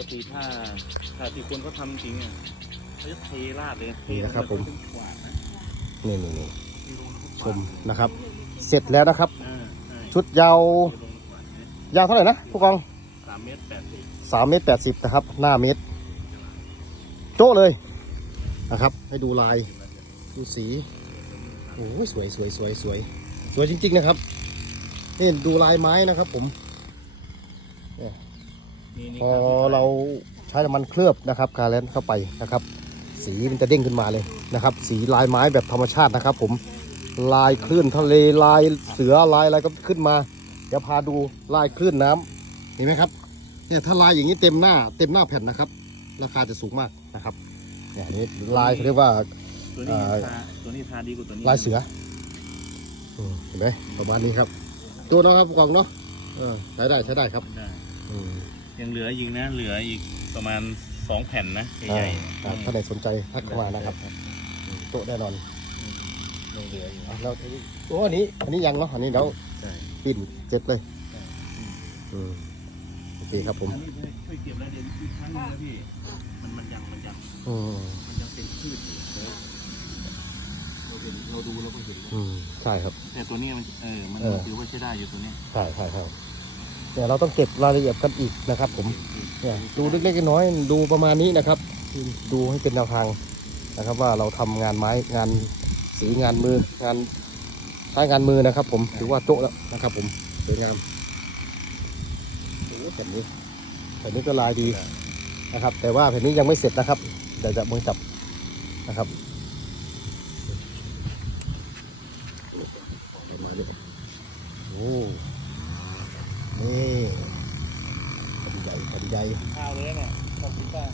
กติถ้าถ้าที่คนเขาทำจริงอะเขาจะเทราดเลยเทนี่นะครับผมเป็นขวานนะนี่นี่นี่เทลงทุกชขวานมนะครับ เสร็จแล้วนะครับ อ่าใช่ชุดยาวเทลงขวานเนี่ยยาวเท่าไหร่นะผู้กองสามเมตรแปดสิบสามเมตรแปดสิบนะครับ หน้าเมตรโจ้เลยนะครับ ให้ดูลายดูสีโอ้ยสวยสวยสวยสวยสวยจริงๆนะครับนี่ดูลายไม้นะครับ ผมนี่นี่ พอครับเราใช้น้ำมันเคลือบนะครับคาแลนเข้าไปนะครับ สีมันจะเด้งขึ้นมาเลยนะครับ สีลายไม้แบบธรรมชาตินะครับ ผมลายคลื่นทะเลลายเสือลายอะไรก็ขึ้นมา เดี๋ยวพาดูลายคลื่นน้ำเห็นไหมครับเนี่ยถ้าลายอย่างนี้เต็มหน้าเต็มหน้าแผ่นนะครับ ราคาจะสูงมากนะครับเนี่ยอันนี้ลายเขาเรียกว่าตัวนี้อ่าทาตัวนี้ทาดีกว่าตัวนี้ลายเสืออืมเห็นไหมประมาณนี้ครับดูเนาะครับผู้กองเนาะเออใช้ได้ใช้ได้ครับได้อืม ยังเหลืออีกนะ เหลืออีกประมาณสองแผ่นนะใหญ่อ่าๆถ้าใครสนใจทักเข้ามานะครับโต๊ะแน่นอนยังเหลืออยู่อะแล้วโอ้อันนี้ อันนี้ยังเนาะอันนี้เดี๋ยวใช่ปิ้นเจ็ดเลยใช่อืมอืมโอเคครับผม อันนี้ช่วยเก็บรายละเอียดอีกครั้งหนึงนะพี่ มันมันยังมันยังอืมมันยังเป็นพืชอยู่เราเห็นเราดูเราก็เห็นแล้วอืมใช่ครับ แต่ตัวนี้มันเออมันเออ ถือว่าใช้ได้อยู่ตัวนี้ใช่ใช่ครับ เนี่ยเราต้องเก็บรายละเอียดกันอีกนะครับ ผมเนี่ยดูเล็กๆน้อยๆดูประมาณนี้นะครับ ดูให้เป็นแนวทางนะครับ ว่าเราทำงานไม้งานสีงานมืองานใช้งานมือนะครับ ผมถือว่าโต๊ะแล้วนะครับ ผมสวยงามโอ้แผ่นนี้แผ่นนี้ก็ลายดีนะครับ แต่ว่าแผ่นนี้ยังไม่เสร็จนะครับเดี๋ยวจะมือจับนะครับประมาณนี้ครับโอ้ นี่พอดีใหญ่พอดีใหญ่ข้าวเลยเนี่ยขอบคุณป้า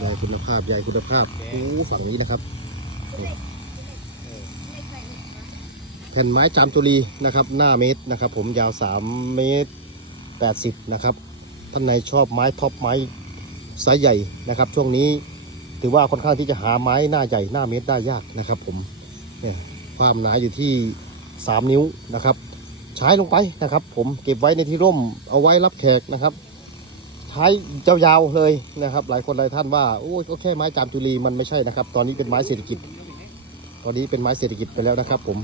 ใหญ่คุณภาพใหญ่คุณภาพโอ้ฝั่งนี้นะครับนี่แผ่นไม้จามจุลีนะครับหน้าเมตรนะครับ ผมยาว 3 เมตร 80 นะครับท่านไหนชอบไม้ท็อปไม้ไซส์ใหญ่นะครับ ช่วงนี้ถือว่าค่อนข้างที่จะหาไม้หน้าใหญ่หน้าเมตรได้ยากนะครับ ผมเนี่ยความหนาอยู่ที่ 3 นิ้วนะครับ ใช้ลงไปนะครับ ผมเก็บไว้ในที่ร่มเอาไว้รับแขกนะครับ ใช้ยาวๆเลยนะครับ หลายคนหลายท่านว่าโอ้ยก็แค่ไม้จามจุลีมันไม่ใช่นะครับ ตอนนี้เป็นไม้เศรษฐกิจ ตอนนี้เป็นไม้เศรษฐกิจไปแล้วนะครับ ผม